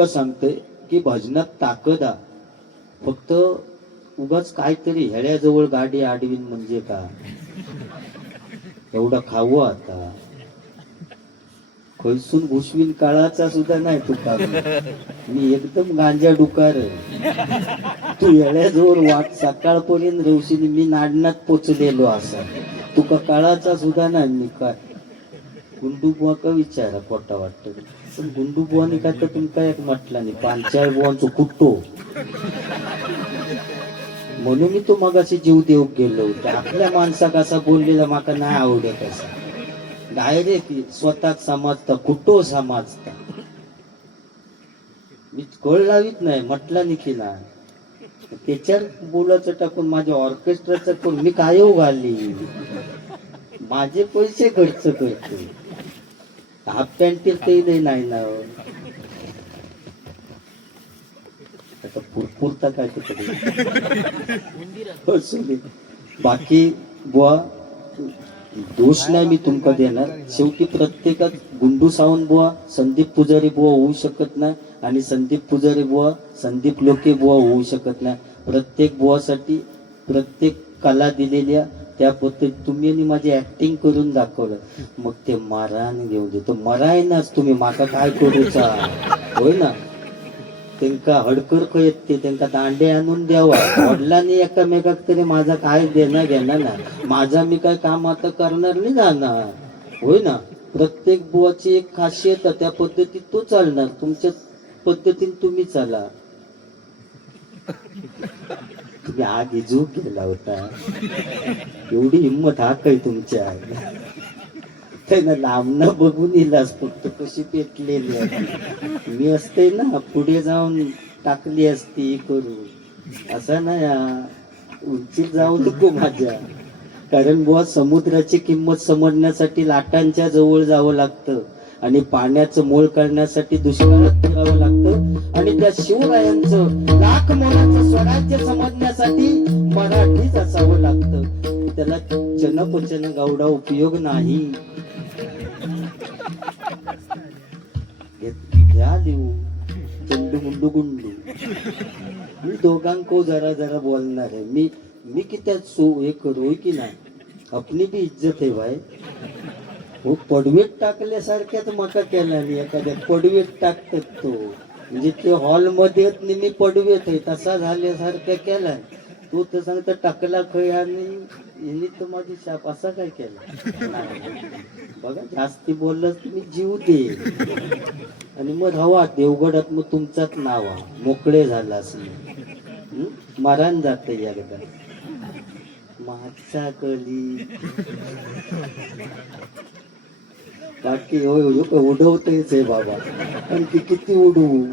तुका सांगते की भजनात ताकद आ, फक्त उगाच काहीतरी हेड्याजवळ गाडी आडवीन म्हणजे का एवढा खावं आता खैसून घुसवीन काळाचा सुद्धा नाही तुका मी एकदम गांजा डुकार तू येळ्याजवळ वाट सकाळपर्यंत रवशीने मी नाडनात पोचलेलो असा तुका काळाचा सुद्धा नाही मी काय गुंडू बुवा का विचारा पोटा वाटत पण गुंडू बुवानी काय तर तुमका एक म्हटला नाही पांचाळ बुवांचो कुट्टो म्हणून मी तो मगाशी जीव देऊ गेलो होतो आपल्या माणसा कसा बोललेला माका नाही आवडत असा डायरेक्ट स्वतःच समजता कुठो समजता मी कळ लावीत नाही म्हटला निखिला त्याच्यावर बोलायचं टाकून माझ्या ऑर्केस्ट्राचं करून मी काय घाली माझे पैसे खर्च करतो हाफ पॅन्ट ते नाही ना आता पुरपुरता काय ते बाकी बुवा दोष नाही मी तुमका देणार शेवटी प्रत्येकात गुंडू सावंत बुवा संदीप पुजारी बुवा होऊ शकत नाही आणि संदीप पुजारी बुवा संदीप लोके बुवा होऊ शकत नाही प्रत्येक बुवासाठी प्रत्येक कला दिलेल्या त्या पद्धतीत तुम्ही आणि माझी ऍक्टिंग करून दाखवलं मग ते मारान घेऊ दे तो मरायनाच तुम्ही माका काय करूचा होय ना त्यांका हडकर येते त्यांका दांडे आणून द्यावा वडिलांनी एकामेकाक तरी माझा काय देणं घेणं ना माझा मी काय काम आता करणार नाही जाणार होय ना प्रत्येक बुवाची एक खासियत त्या पद्धतीत तो चालणार तुमच्या पद्धतीने तुम्ही चाला तुम्ही आग इजूक गेला होता एवढी हिंमत हा काय तुमच्या त्यांना लांबन बघून इलाच फक्त कशी पेटलेली आहे मी असते ना पुढे जाऊन टाकली असती करू असं ना या उंचीत जाऊ नको माझ्या कारण बुवा समुद्राची किंमत समजण्यासाठी लाटांच्या जवळ जावं लागतं आणि पाण्याचं मोल करण्यासाठी दुष्काळात फिरावं लागतं आणि त्या शिवरायांचं लाख मोलाचं स्वराज्य समजण्यासाठी मराठीच असावं लागतं त्याला जनपचन गौडा उपयोग नाही घ्या लिहू चंडू मुंडू गुंडू मी दोघांको जरा जरा बोलणार आहे मी किती हे करू की नाही आपली बी इज्जत आहे भाई हो पडवीत टाकल्यासारख्याच मका केला नाही एखाद्या पडवीत टाकतात तो म्हणजे ते हॉलमध्ये मी पडवीत आहे तसा झाल्यासारख्या केलाय तो तर सांगता टाकला खय आणि यांनी तर माझी शाप असा काय केला बघा जास्ती बोललास तुम्ही जीव दे आणि मग हवा देवगडात मग तुमचाच नावा मोकळे झाला असं मरण जाते एकदा माझा कली बाकी उडवतेच आहे बाबा पण ती किती उडवू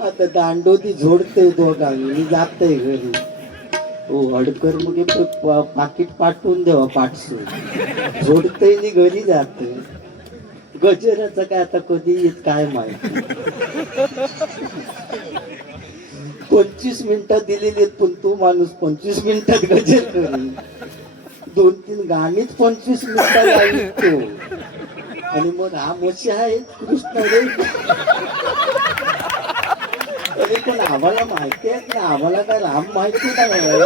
आता दांडोती झोडते दोघांनी जाते घरी हो हडकर मग पाकिट पाठवून देवा पाठसू झोडते आणि घरी जाते गजराचं काय आता कधी येत काय माहिती 25 मिनिटात दिलेली आहेत पण तो माणूस 25 मिनिटात गजर करी 2-3 गाणीच 25 मिनिटात ऐकतो आणि मग राम असे आहे कृष्ण रे तरी पण आम्हाला माहिती आहे की आम्हाला काय राम माहिती नाही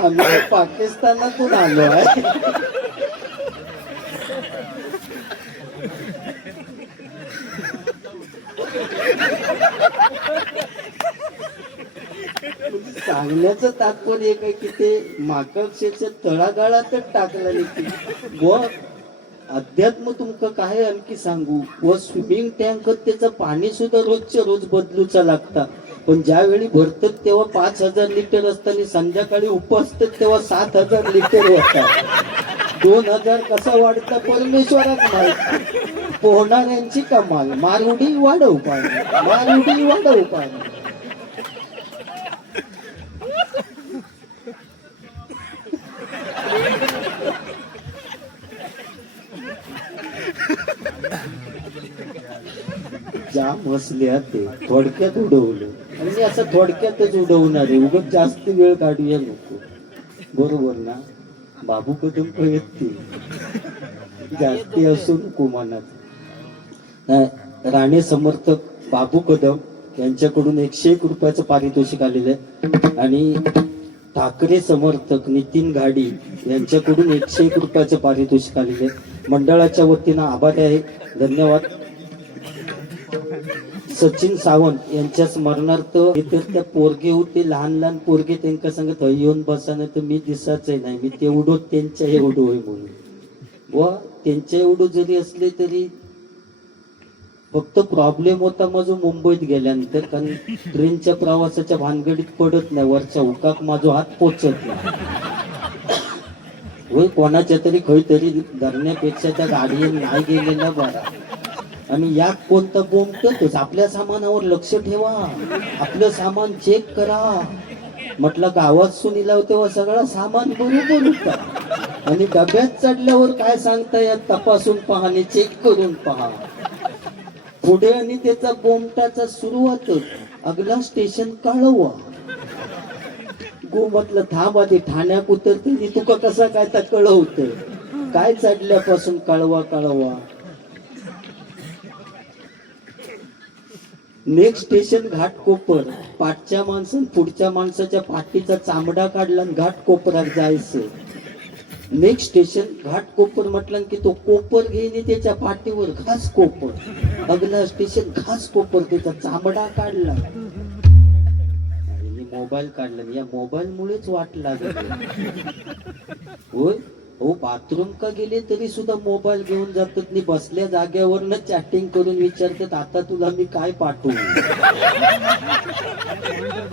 आम्ही पाकिस्तानातून आलो आहे सांगण्याचं तात्पर्य एक आहे की ते माकक्षेच्या तळागाळातच टाकलं नाही व अध्यात्म तुमका काय आणखी सांगू व स्विमिंग टँक त्याचं पाणी सुद्धा रोजच्या रोज बदलूचा लागता पण ज्यावेळी भरतात तेव्हा 5,000 लिटर असताना संध्याकाळी उप असतात तेव्हा 7,000 लिटर होतात 2,000 कसा वाढता परमेश्वरात माहिती पोहणाऱ्यांची कमाल मारुडी वाढव पाणी मारुडी वाढव पाणी जाम हसले ते थोडक्यात उडवलं आणि मी असं थोडक्यातच उडवणार आहे उगाच जास्त वेळ काढूया नको बरोबर ना बाबू कदम येते जास्ती असू नको मनात राणे समर्थक बाबू कदम यांच्याकडून 101 रुपयाचं पारितोषिक आलेलं आहे आणि ठाकरे समर्थक नितीन घाडी यांच्याकडून 101 रुपयाचं पारितोषिक आलेलं आहे. मंडळाच्या वतीनं आभार आहे, धन्यवाद. सचिन सावंत यांच्या स्मरणार्थ इतर त्या पोरगे होते, लहान लहान पोरगे त्यांना सांगत येऊन बसा, नाही तर मी दिसाच नाही, मी तेवढं त्यांच्या एवढं होय म्हणून. व त्यांच्या एवढं जरी असले तरी फक्त प्रॉब्लेम होता माझं मुंबईत गेल्यानंतर, कारण ट्रेनच्या प्रवासाच्या भानगडीत पडत नाही, वरच्या उकाक माझा हात पोचत नाही. होय कोणाच्या तरी खैतरी धरण्यापेक्षा त्या गाडीने नाही गेलेला बरा. आणि या कोणता बोंबतोच, आपल्या सामानावर लक्ष ठेवा, आपलं सामान चेक करा. म्हटलं गावात सुनीला तेव्हा सगळं सामान बरोबर होता आणि डब्यात चढल्यावर काय सांगता यात तपासून पहा आणि चेक करून पहा. पुढे आणि त्याचा बोंबटाचा सुरुवातच अगला स्टेशन कळवा. गो म्हटलं थांब आधी ठाण्यात उतरते तुका कसा काय तर कळवत, काय चढल्यापासून कळवा कळवा. Next station Ghatkopar. पाठच्या माणसानं पुढच्या माणसाच्या पाठीचा चामडा काढला आणि घाटकोपरात जायचं. नेक्स्ट स्टेशन घाटकोपर म्हटलं की तो कोपर घेईन त्याच्या पाठीवर घास कोपर. अगला स्टेशन घास कोपर, त्याचा चामडा काढला. मोबाईल काढला, या मोबाईल मुळेच वाट लागली. होय हो, बाथरूम का गेले तरी सुद्धा मोबाईल घेऊन जातात आणि बसल्या जाग्यावरनं चॅटिंग करून विचारतात आता तुला मी काय पाठवू.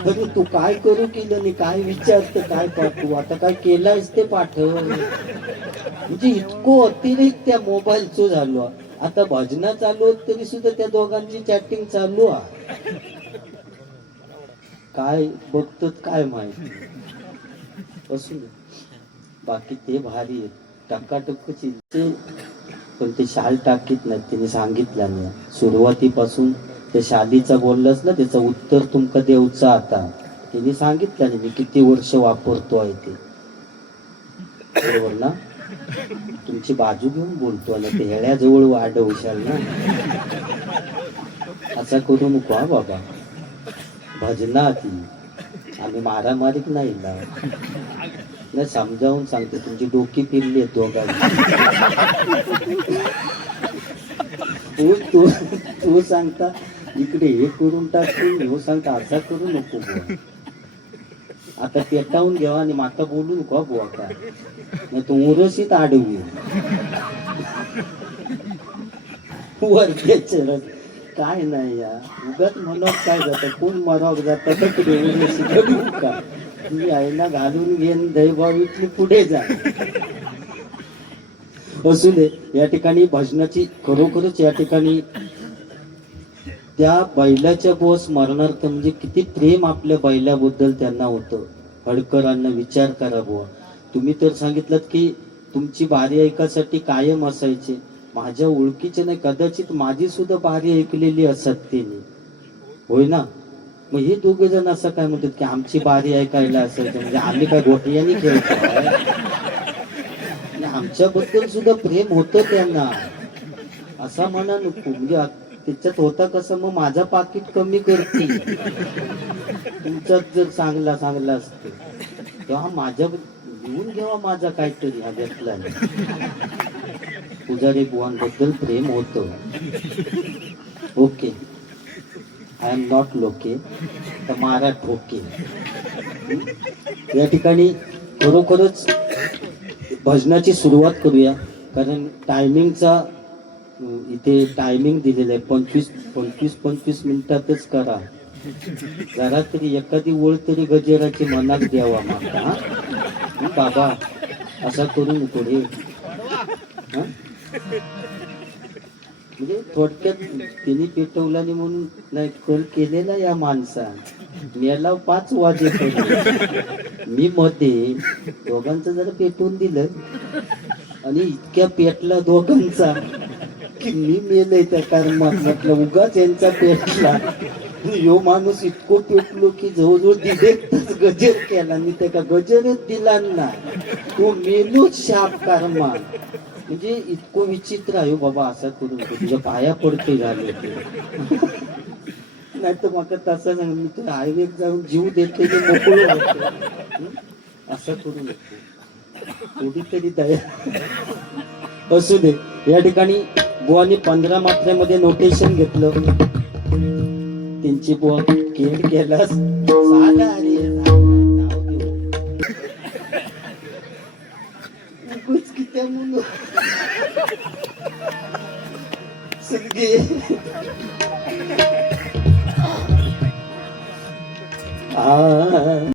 अरे तू काय करू केलं आणि काय विचारत काय पाठवू, आता काय केलंयस ते पाठव. म्हणजे इतकं अतिरेक त्या मोबाईलचं झालो. आता भजना चालू होत तरी सुद्धा त्या दोघांची चॅटिंग चालू आहे. काय बघतात काय माहिती. असू दे, बाकी ते भारी आहेत, टक्काटक्कची. पण ते शाल टाकीत नाही, तिने सांगितलं नाही सुरुवातीपासून. त्या शालीचा बोललास ना, त्याचं उत्तर तुमका देऊचा आता. तिने सांगितलं नाही मी किती वर्ष वापरतो आहे ते, बरोबर ना. तुमची बाजू घेऊन बोलतो आणि ते हेळ्याजवळ वाढवशाल ना, असा करू नको हा बाबा. भजना ती आम्ही मारामारीक नाही ना, समजावून सांगते. तुमची डोकी फिरली आहेत दोघांची. तू सांगता इकडे हे करून टाकून, हो सांगता असा करू नको बुवा. आता पेटावून घ्यावा आणि माता बोलू नको बुवा, काय नाही तू उरशीत आडवी वर काय नाही या उगाच म्हणत काय जातं, कोण मरावर जातं का. तुम्ही आईला घालून घेऊन दैवावीतली पुढे जा. असू दे, या ठिकाणी भजनाची खरोखरच या ठिकाणी त्या बैलाच्या बुवा स्मरणार्थ म्हणजे किती प्रेम आपल्या बैलाबद्दल त्यांना होतं. हडकरांना विचार करा बुवा. तुम्ही तर सांगितलं की तुमची बारी ऐकासाठी कायम असायचे. माझ्या ओळखीचे नाही, कदाचित माझी सुद्धा बारी ऐकलेली असत त्यांनी, होय ना. मग हे दोघे जण असं काय म्हणतात की आमची बारी ऐकायला असायचं, म्हणजे आम्ही काय गोटियानी खेळतो. आमच्याबद्दल सुद्धा प्रेम होतं त्यांना, असा म्हणा नको. म्हणजे त्याच्यात होता कसं, मग माझा पाकिट कमी करते, तुमच्यात जर चांगला असतो तेव्हा माझ्या घेऊन घ्यावा माझा काहीतरी हा घेतला. पुजारी बुवांबद्दल प्रेम होतं. ओके, आय एम नॉट लोके तर मारा ठोके. या ठिकाणी खरोखरच भजनाची सुरुवात करूया, कारण टायमिंगचा इथे टायमिंग दिलेलं आहे. 25 मिनिटातच करा. जरा तरी एखादी ओळ तरी गजेराची मनात द्यावा मागता. बाबा असा करून पुढे म्हणजे थोडक्यात तिने पेटवला नाही म्हणून नाही, कल केलेला या माणसा. मेला 5 वाजेपर्यंत मी मध्ये दोघांचं जरा पेटवून दिलं आणि इतक्या पेटला दोघांचा की मी मेलय त्या कर्मात. म्हटलं उगाच यांचा पेटला. यो माणूस इतको पेटलो की जवळजवळ 1.5 तास गजर केला आणि त्या गजरच दिला ना, तो मेलोच शाप कर्मा. म्हणजे इतकं विचित्र आहे हो बाबा, असा करू नको, तुझ्या पाया पडते झाले नाही तर मग तसं सांग, मी तुला हायवे जाऊन जीव देते ते मोकळं होते. असं करू नको, थोडी तरी दया असू दे. या ठिकाणी बुवानी 15 मात्र्यामध्ये नोटेशन घेतलं. त्यांची बुवा खेळ केलास साधा अरे जाऊ दे. उगाच की त्या मुलं सगळे आ